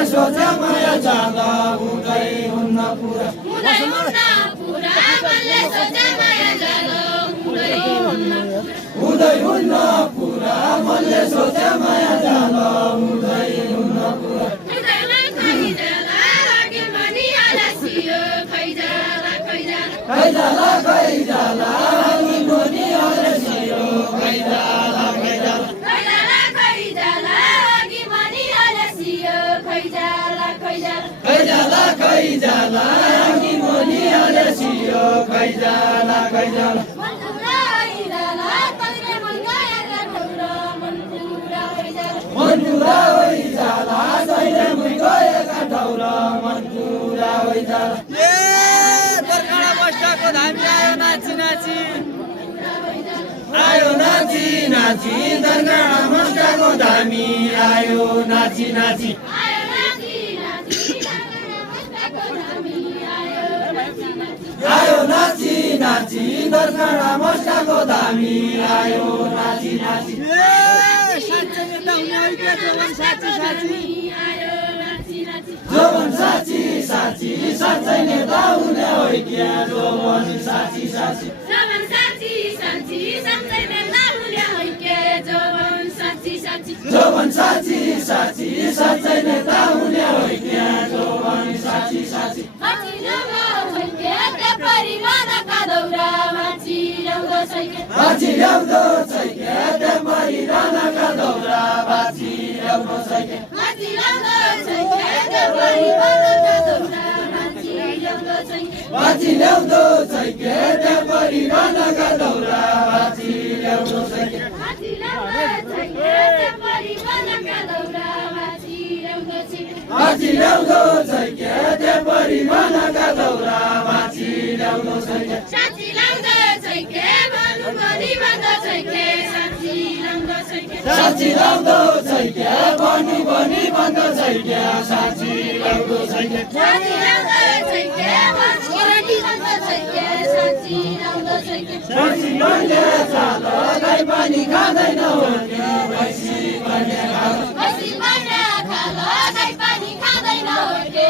मनले सोचे माया जाँदा हुँदै हुन्न पुरा हुँदै हुन्न पुरा मनले सोचे माया जाँदा हुँदै हुन्न पुरा खैजाला खैजाला हामी मुनि अलसियो खैजाला खैजाला खैजाला खैजाला हामी मुनि अलसियो खैजाला खैजाला मन पुरा होइजाला सहिले मुइ गएका ठौरा मन पुरा होइजाला आयो नाची नाची दरगाडा मस्टाको धामी आयो नाची नाची आयो नाची नाची दरगाडा मस्टाको धामी आयो नाची नाची जोवन साची साची साँच्चै नेता हुने होइ क्या जोवन साची साची जोवन साची साची साँच्चै नेता हुने होइ क्या जोवन साची साची माथि ल्याउँदो छैके तेपरी रानाका दौरा बाची ल्याउँदो छैके माथि ल्याउँदो छैके तेपरी रानाका दौरा बाची ल्याउँदो छैके माथि ल्याउँदो छैके तेपरी रानाका दौरा बाची ल्याउँदो छैके साची ल्याउँदो छैके बनी बनी बन्द छैके साची ल्याउँदो छैके साची लैले चाल गाई पानी खाँदैन हुर्के भैँसी बन्ने खाल भैँसी बन्ने खाल गाई पानी खाँदैन हुर्के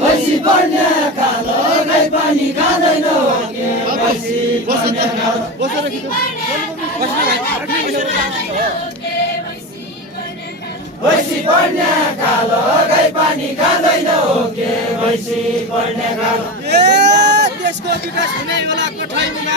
भैँसी बन्ने खाल गाई पानी खाँदैन हुर्के भैँसी बन्ने खाल भैँसी बन्ने खाल गाई पानी खाँदैन हुर्के भैँसी बन्ने खाल देशको विकास हुने बेलाको ठाउँमा